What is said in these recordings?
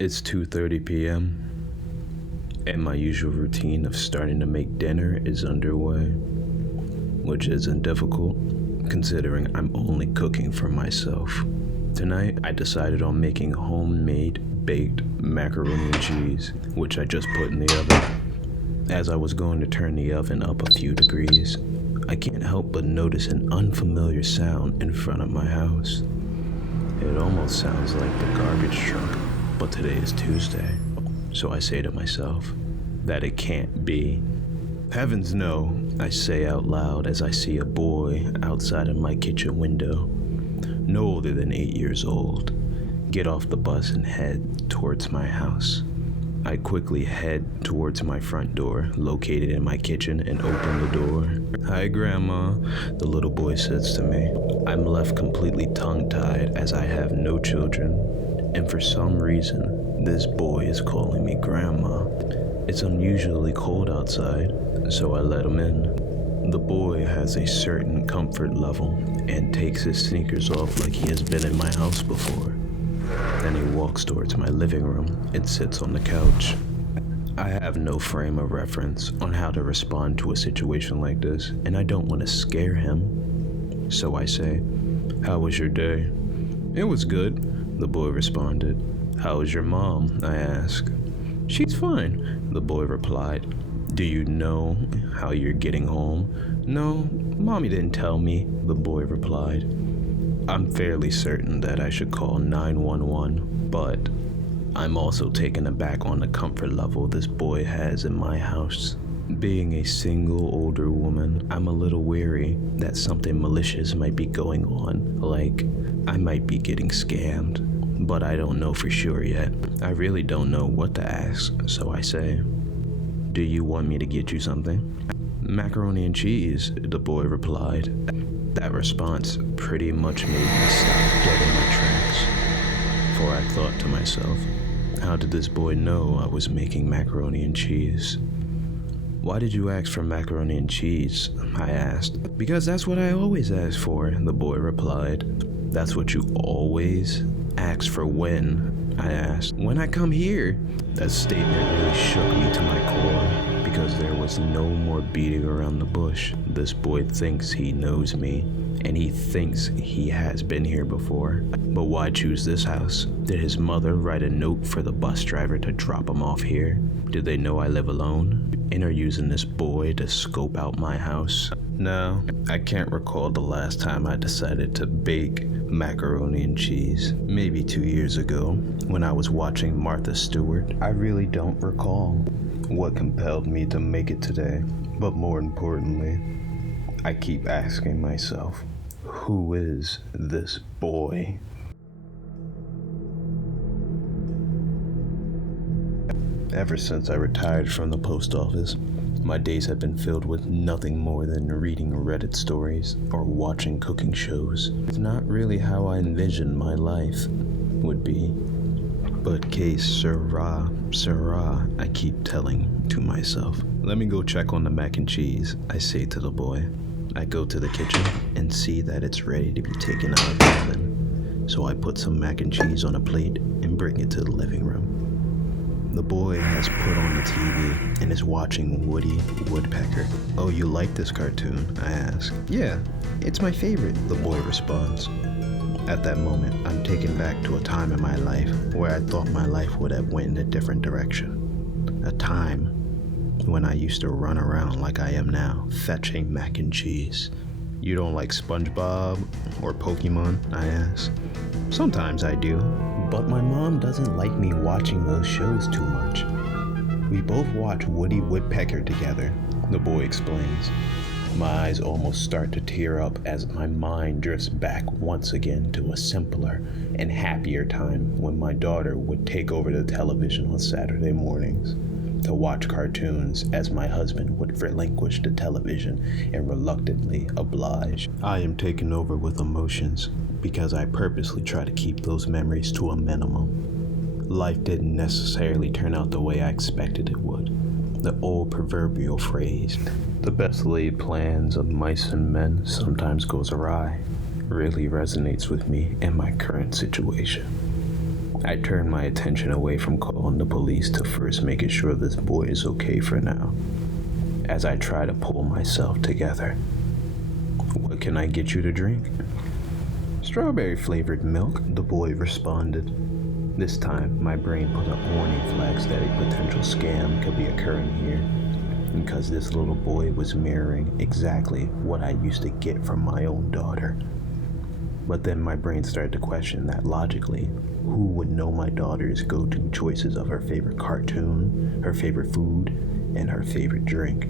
It's 2:30 p.m. and my usual routine of starting to make dinner is underway, which isn't difficult considering I'm only cooking for myself. Tonight, I decided on making homemade baked macaroni and cheese, which I just put in the oven. As I was going to turn the oven up a few degrees, I can't help but notice an unfamiliar sound in front of my house. It almost sounds like the garbage truck, but today is Tuesday, so I say to myself that it can't be. Heavens no, I say out loud as I see a boy outside of my kitchen window, no older than 8 years old, get off the bus and head towards my house. I quickly head towards my front door, located in my kitchen, and open the door. "Hi, Grandma," the little boy says to me. I'm left completely tongue-tied as I have no children, and for some reason, this boy is calling me Grandma. It's unusually cold outside, so I let him in. The boy has a certain comfort level and takes his sneakers off like he has been in my house before. Then he walks towards my living room and sits on the couch. I have no frame of reference on how to respond to a situation like this, and I don't want to scare him. So I say, "How was your day?" "It was good," the boy responded. "How is your mom?" I asked. "She's fine," the boy replied. "Do you know how you're getting home?" "No, Mommy didn't tell me," the boy replied. I'm fairly certain that I should call 911, but I'm also taken aback on the comfort level this boy has in my house. Being a single older woman, I'm a little weary that something malicious might be going on, like I might be getting scammed, but I don't know for sure yet. I really don't know what to ask, so I say, "Do you want me to get you something?" "Macaroni and cheese," the boy replied. That response pretty much made me stop dead in my tracks, for I thought to myself, how did this boy know I was making macaroni and cheese? "Why did you ask for macaroni and cheese?" I asked. "Because that's what I always ask for," the boy replied. "That's what you always ask for when?" I asked. "When I come here." That statement really shook me to my core, because there was no more beating around the bush. This boy thinks he knows me, and he thinks he has been here before. But why choose this house? Did his mother write a note for the bus driver to drop him off here? Did they know I live alone and are using this boy to scope out my house? No, I can't recall the last time I decided to bake macaroni and cheese. Maybe 2 years ago, when I was watching Martha Stewart. I really don't recall what compelled me to make it today, but more importantly, I keep asking myself, who is this boy? Ever since I retired from the post office, my days have been filled with nothing more than reading Reddit stories or watching cooking shows. It's not really how I envisioned my life would be. But que sera, sera, I keep telling to myself. "Let me go check on the mac and cheese," I say to the boy. I go to the kitchen and see that it's ready to be taken out of the oven. So I put some mac and cheese on a plate and bring it to the living room. The boy has put on the TV and is watching Woody Woodpecker. "Oh, you like this cartoon?" I ask. "Yeah, it's my favorite," the boy responds. At that moment, I'm taken back to a time in my life where I thought my life would have went in a different direction. A time when I used to run around like I am now, fetching mac and cheese. "You don't like SpongeBob or Pokemon?" I ask. "Sometimes I do, but my mom doesn't like me watching those shows too much. We both watch Woody Woodpecker together," the boy explains. My eyes almost start to tear up as my mind drifts back once again to a simpler and happier time when my daughter would take over the television on Saturday mornings to watch cartoons as my husband would relinquish the television and reluctantly oblige. I am taken over with emotions because I purposely try to keep those memories to a minimum. Life didn't necessarily turn out the way I expected it would. The old proverbial phrase, "the best laid plans of mice and men sometimes goes awry," really resonates with me in my current situation. I turn my attention away from calling the police to first making sure this boy is okay for now, as I try to pull myself together. What can I get you to drink? Strawberry flavored milk, the boy responded. This time, my brain put up warning flags that a potential scam could be occurring here, because this little boy was mirroring exactly what I used to get from my own daughter. But then my brain started to question that logically. Who would know my daughter's go-to choices of her favorite cartoon, her favorite food, and her favorite drink?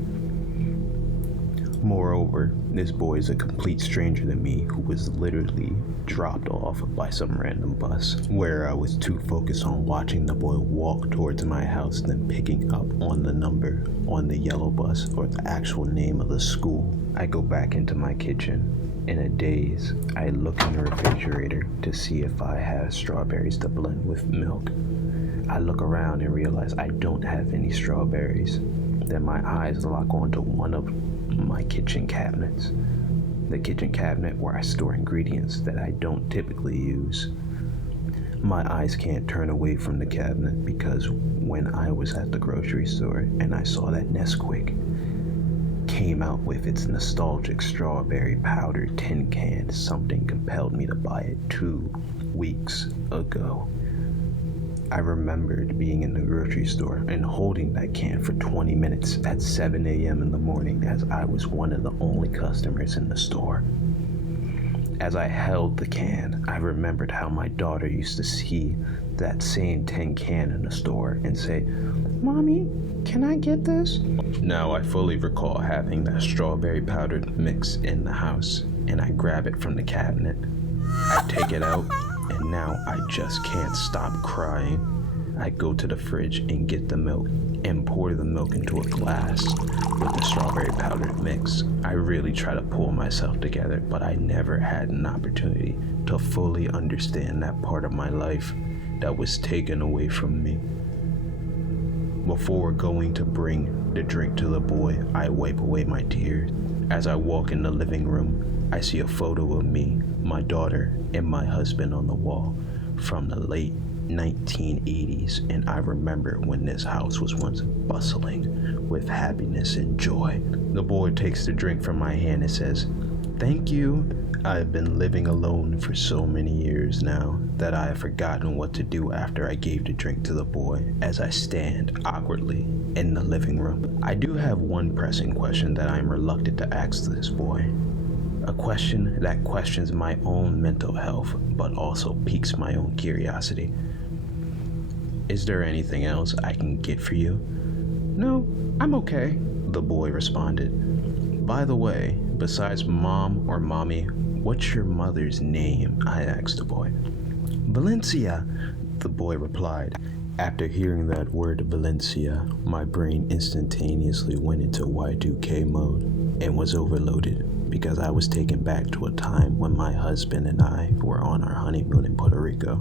Moreover, this boy is a complete stranger to me who was literally dropped off by some random bus, where I was too focused on watching the boy walk towards my house than picking up on the number on the yellow bus or the actual name of the school. I go back into my kitchen. In a daze, I look in the refrigerator to see if I have strawberries to blend with milk. I look around and realize I don't have any strawberries. Then my eyes lock onto one of my kitchen cabinets. The kitchen cabinet where I store ingredients that I don't typically use. My eyes can't turn away from the cabinet because when I was at the grocery store and I saw that Nesquik came out with its nostalgic strawberry powder tin can, something compelled me to buy it 2 weeks ago. I remembered being in the grocery store and holding that can for 20 minutes at 7 a.m. in the morning, as I was one of the only customers in the store. As I held the can, I remembered how my daughter used to see that same tin can in the store and say, "Mommy, can I get this?" Now I fully recall having that strawberry powdered mix in the house, and I grab it from the cabinet. I take it out, and now I just can't stop crying. I go to the fridge and get the milk and pour the milk into a glass with the strawberry powdered mix. I really try to pull myself together, but I never had an opportunity to fully understand that part of my life that was taken away from me. Before going to bring the drink to the boy, I wipe away my tears. As I walk in the living room, I see a photo of me, my daughter, and my husband on the wall from the late 1980s, and I remember when this house was once bustling with happiness and joy. The boy takes the drink from my hand and says, "Thank you. I've been living alone for so many years now that I have forgotten what to do after I gave the drink to the boy," as I stand awkwardly in the living room. I do have one pressing question that I'm reluctant to ask this boy. A question that questions my own mental health, but also piques my own curiosity. "Is there anything else I can get for you?" "No, I'm okay," the boy responded. "By the way, besides Mom or Mommy, what's your mother's name?" I asked the boy. "Valencia," the boy replied. After hearing that word Valencia, my brain instantaneously went into Y2K mode and was overloaded because I was taken back to a time when my husband and I were on our honeymoon in Puerto Rico,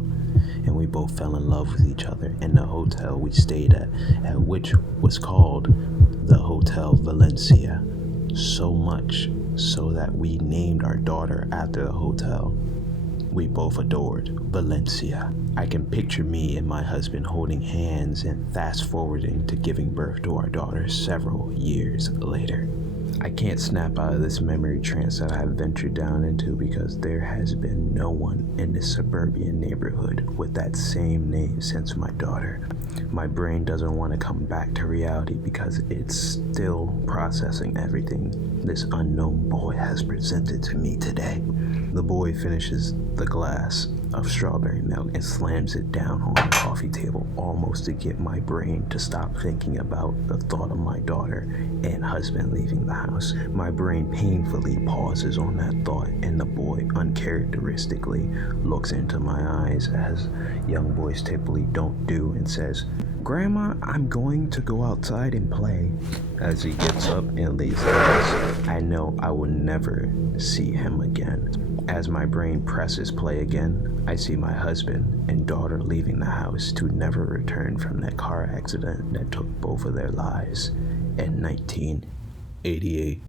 and we both fell in love with each other in the hotel we stayed at which was called the Hotel Valencia, so much so that we named our daughter after the hotel. We both adored Valencia. I can picture me and my husband holding hands and fast forwarding to giving birth to our daughter several years later. I can't snap out of this memory trance that I've ventured down into because there has been no one in this suburban neighborhood with that same name since my daughter. My brain doesn't want to come back to reality because it's still processing everything this unknown boy has presented to me today. The boy finishes the glass of strawberry milk and slams it down on the coffee table, almost to get my brain to stop thinking about the thought of my daughter and husband leaving the house. My brain painfully pauses on that thought, and the boy uncharacteristically looks into my eyes, as young boys typically don't do, and says, "Grandma, I'm going to go outside and play." As he gets up and leaves the house, I know I will never see him again. As my brain presses play again, I see my husband and daughter leaving the house to never return from that car accident that took both of their lives in 1988.